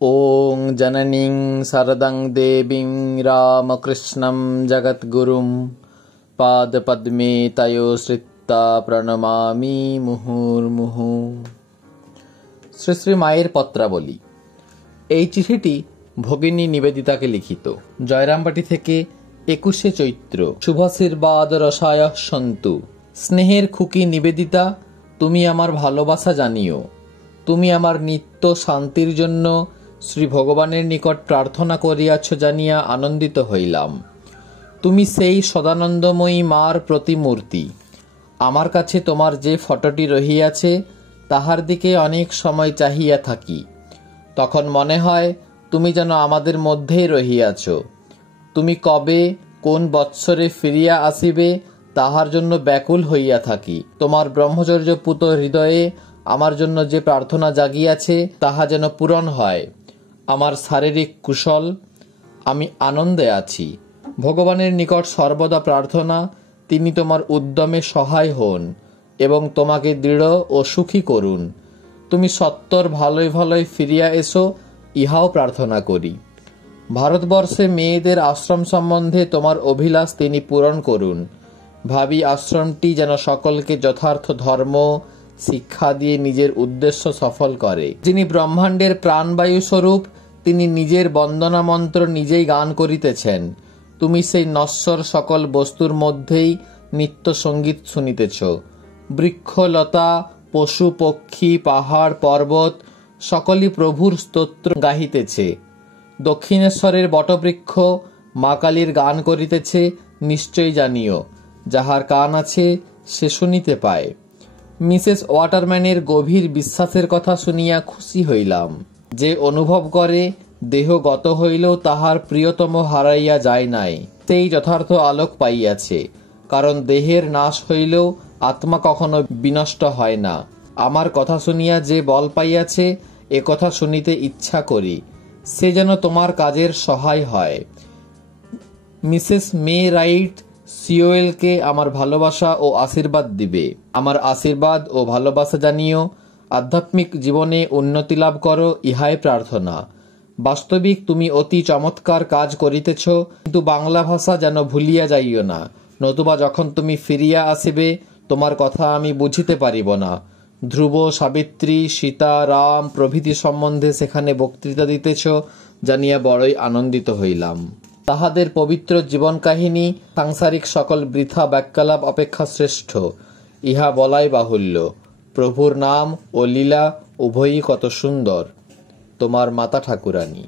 ॐ जननीं शरदं देवीं रामकृष्णं जगद्गुरुं पादपद्मे तयोश्रित्वा প্রণমামি মুহুর্মুহু। শ্রী শ্রী মায়ের পত্রাবলী। এই চিঠিটি ভগিনী নিবেদিতাকে লিখিত। জয়রামবাটি থেকে 21শে চৈত্র। শুভাশীর্বাদ রসায় সন্তু। স্নেহের খুকি নিবেদিতা, তুমি আমার ভালোবাসা জানিও। তুমি আমার নিত্য শান্তির জন্য শ্রী ভগবানের নিকট প্রার্থনা করিয়াছ জানিয়া আনন্দিত হইলাম। তুমি সেই সদানন্দময়ী মার প্রতিমূর্তি। আমার কাছে তোমার যে ফটোটি রহিয়াছে তাহার দিকে অনেক সময় চাহিয়া থাকি। তখন মনে হয় তুমি যেন আমাদের মধ্যেই রহিয়াছ। তুমি কবে কোন বৎসরে ফিরিয়া আসিবে তাহার জন্য ব্যাকুল হইয়া থাকি। তোমার ব্রহ্মচর্যপুত হৃদয়ে আমার জন্য যে প্রার্থনা জাগিয়াছে তাহা যেন পূরণ হয়। আমার শারীরিক কুশল, আমি আনন্দে আছি। ভগবানের নিকট সর্বদা প্রার্থনা তিনি তোমার উদ্যমে সহায় হন এবং তোমাকে দৃঢ় ও সুখী করুন। তুমি সত্বর ভালোই ভালোই ফিরিয়া এসো, ইহাও প্রার্থনা করি। ভারতবর্ষে মেয়েদের আশ্রম সম্বন্ধে তোমার অভিলাষ তিনি পূরণ করুন। ভাবি আশ্রমটি যেন সকলকে যথার্থ ধর্ম শিক্ষা দিয়ে নিজের উদ্দেশ্য সফল করে। যিনি ব্রহ্মাণ্ডের প্রাণবায়ু স্বরূপ, তিনি নিজের বন্দনা মন্ত্র নিজেই গান করিতেছেন। তুমি সেই নশ্বর সকল বস্তুর মধ্যেই নিত্য সঙ্গীত শুনিতেছ। বৃক্ষলতা, পশু পক্ষী, পাহাড় পর্বত সকলই প্রভুর স্তোত্র গাহিতেছে। দক্ষিণেশ্বরের বটবৃক্ষ মা কালীর গান করিতেছে, নিশ্চয় জানিও। যাহার কান আছে সে শুনিতে পায়। মিসেস ওয়াটারম্যানের গভীর বিশ্বাসের কথা শুনিয়া খুশি হইলাম। যে অনুভব করে দেহ গত হইলেও তাহার প্রিয়তম হারাইয়া যায় নাই, সেই যথার্থ আলোক পাইয়াছে। কারণ দেহের নাশ হইলেও আত্মা কখনো বিনষ্ট হয় না। আমার কথা শুনিয়া যে বল পাইয়াছে, এ কথা শুনিতে ইচ্ছা করি। সে যেন তোমার কাজের সহায় হয়। মিসেস মে রাইট সিওয়েলকে আমার ভালোবাসা ও আশীর্বাদ দিবে। আমার আশীর্বাদ ও ভালোবাসা জানিও। আধ্যাত্মিক জীবনে উন্নতি লাভ করো, ইহাই প্রার্থনা। বাস্তবিক তুমি অতি চমৎকার কাজ করিতেছ, কিন্তু বাংলা ভাষা যেন ভুলিয়া যাইও না, নতুবা যখন তুমি ফিরিয়া আসিবে তোমার কথা আমি বুঝিতে পারিব না। ধ্রুব, সাবিত্রী, সীতা, রাম প্রভৃতি সম্বন্ধে সেখানে বক্তৃতা দিতেছ জানিয়া বড়ই আনন্দিত হইলাম। তাহাদের পবিত্র জীবন কাহিনী সাংসারিক সকল বৃথা বাক্যালাপ অপেক্ষা শ্রেষ্ঠ, ইহা বলাই বাহুল্য। প্রভুর নাম ও লীলা উভয়ই কত সুন্দর। তোমার মাতা ঠাকুরানী।